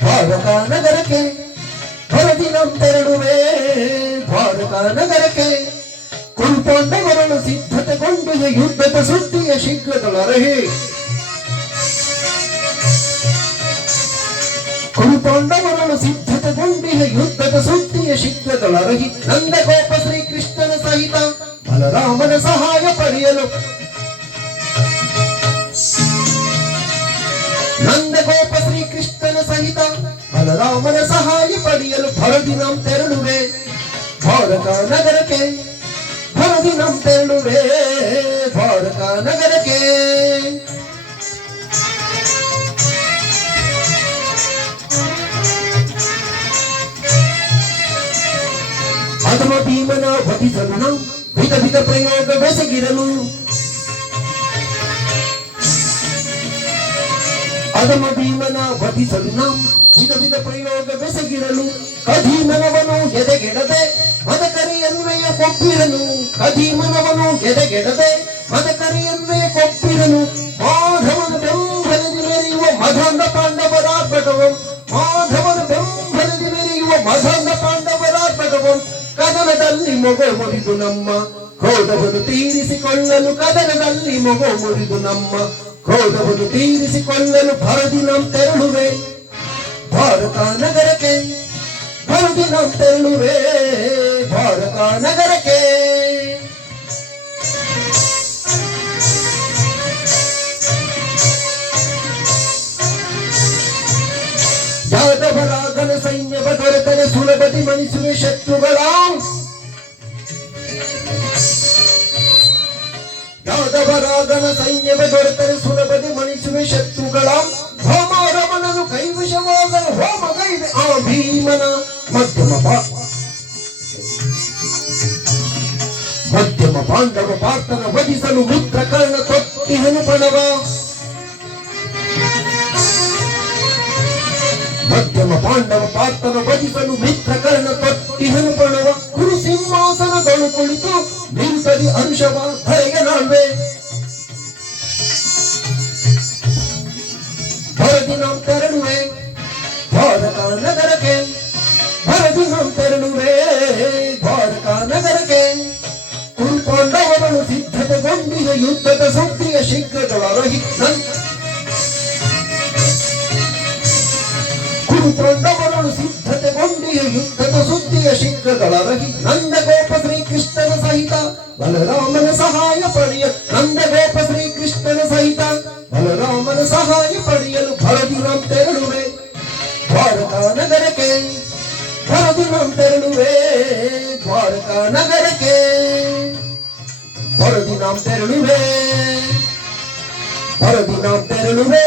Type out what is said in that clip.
ದ್ವಾರಕಾ ನಗರಕ್ಕೆ ಹೊರದಿನಂ ತೆರಳುವೆ ದ್ವಾರಕಾ ನಗರಕ್ಕೆ ಕುರುಪಾಂಡವರನ್ನು ಸಿದ್ಧತೆಗೊಂಡಿದೆ ಯುದ್ಧದ ಸುದ್ದಿಯ ಶೀಘ್ರದೊಳರಹಿ ಕುರುಪಾಂಡವರನ್ನು ಸಿದ್ಧತೆಗೊಂಡಿದೆ ಯುದ್ಧದ ಸುದ್ದಿಯ ಶೀಘ್ರದೊಳರಹಿ ನಂದಗೋಪ ಶ್ರೀಕೃಷ್ಣನ ಸಹಿತ ಬಲರಾಮನ ಸಹಾಯ ಪಡೆಯಲು ನಂದಗೋಪ ಶ್ರೀಕೃಷ್ಣನ ಸಹಿತ ಬಲರಾಮನ ಸಹಾಯ ಪಡೆಯಲು ಭರದಿನಂ ತೆರಳುವೆ ದ್ವಾರಕಾ ನಗರಕ್ಕೆ ಭರದಿನಂ ತೆರಳುವೆ ದ್ವಾರಕಾ ನಗರಕ್ಕೆ ಅಧಮ ಭೀಮನ ವಧಿಸಲು ನಾವು ವಿಧ ವಿಧ ಪ್ರಯೋಗ ಅಧಮ ಭೀಮನ ವಧಿಸಲು ನಾವು ವಿಧ ವಿಧ ಪ್ರಯೋಗ ಬೆಸಗಿರಲು ಕಧೀಮನವನು ಎದೆಗೆಡದೆ, ಮದಕರಿಯನ್ವಯ ಕೊಬ್ಬಿರಲು ಕಧೀಮನವನು ಎದೆಗೆಡದೆ, ಮದಕರಿಯನ್ವಯ ಕೊಪ್ಪಿರನು ಮಾಧವನ ಬೆಂಬಲದಿ ಮೆರೆಯುವ ಮಧಾಂಧ ಪಾಂಡವರಾರ್ಭಟವಂ, ಮಾಧವನ ಬೆಂಬಲದಿ ಮೆರೆಯುವ ಮಧಾಂಧ ಪಾಂಡವರಾರ್ಭಟವಂ ಕದನದಲ್ಲಿ ಮೊಗ ಮುರಿದು ನಮ್ಮ ಕ್ರೋಧವನ್ನು ತೀರಿಸಿಕೊಳ್ಳಲು ಕದನದಲ್ಲಿ ಮೊಗ ಮುರಿದು ನಮ್ಮ ಕ್ರೋಧವನ್ನು ತೀರಿಸಿಕೊಳ್ಳಲು ಭರದಿನಂ ತೆರಳುವೆ ಭಾರತ ನಗರಕ್ಕೆ ಭರದಿನಂ ತೆರಳುವೆ ಭಾರತ ನಗರಕ್ಕೆ ಯಾದವರಾಗನ ಸೈನ್ಯವ ದೊರೆತರೆ ಸುಲಭದಿ ಮಣಿಸುವೆ ಶತ್ರುಗಳ ಯಾದವರಾಗನ ಸೈನ್ಯವ ದೊರೆತರೆ ಸುಲಭದಿ ಮಣಿಸುವೆ ಶತ್ರುಗಳ ಹೋಮರಮನನು ಕೈವಶವಾದ ಹೋಮ ಹೋಮಗೈವೆ ಆ ಭೀಮನ ಮಧ್ಯಮ ಮಧ್ಯಮ ಪಾಂಡವ ಪಾತ್ರನ ವಧಿಸಲು ಮುದ್ರಕರ್ಣ ತೊಟ್ಟಿಹನು ಪಣವ. ಮಧ್ಯಮ ಪಾಂಡವ ಪಾತ್ರನ ವಧಿಸಲು ಮಿತ್ರಕರ್ಣ ತೊಟ್ಟಿಹನು ಪಣವ. ಕುರು ಸಿಂಹಾಸನದಳು ಕುಳಿತು ನಿಂತದಿ ಅಂಶವ ಧರೆಗೆ ನಾಳ್ವೆ ಭರದಿನಂ ತೆರಳುವೆ ಭಾರತ ನಗರಕ್ಕೆ ಭರದಿನಂ ತೆರಳುವೆ ಭಾರತ ನಗರಕ್ಕೆ ಕುರುಪಾಂಡವರನ್ನು ಸಿದ್ಧತೆಗೊಂಡಿಹ ಯುದ್ಧದ ಸುದ್ದಿಯ ಶೀಘ್ರದೊಳರಹಿ ನನ್ ಕುರುಪಾಂಡವರನ್ನು ಸಿದ್ಧತೆಗೊಂಡಿಯ ಯುದ್ಧದ ಪಡೆಯ ನಂದಗೋಪ ಶ್ರೀಕೃಷ್ಣನ ಸಹಿತ ಬಲರಾಮನ ಸಹಾಯ ಪಡೆಯಲು ಭರದಿನಂ ತೆರಳುವೆ ದ್ವಾರಕಾ ನಗರಕ್ಕೆ ಭರದಿನಂ ತೆರಳುವೆ ದ್ವಾರಕಾ ನಗರಕ್ಕೆ ಭರದಿನಂ ತೆರಳುವೆ ಭರದಿನಂ ತೆರಳುವೆ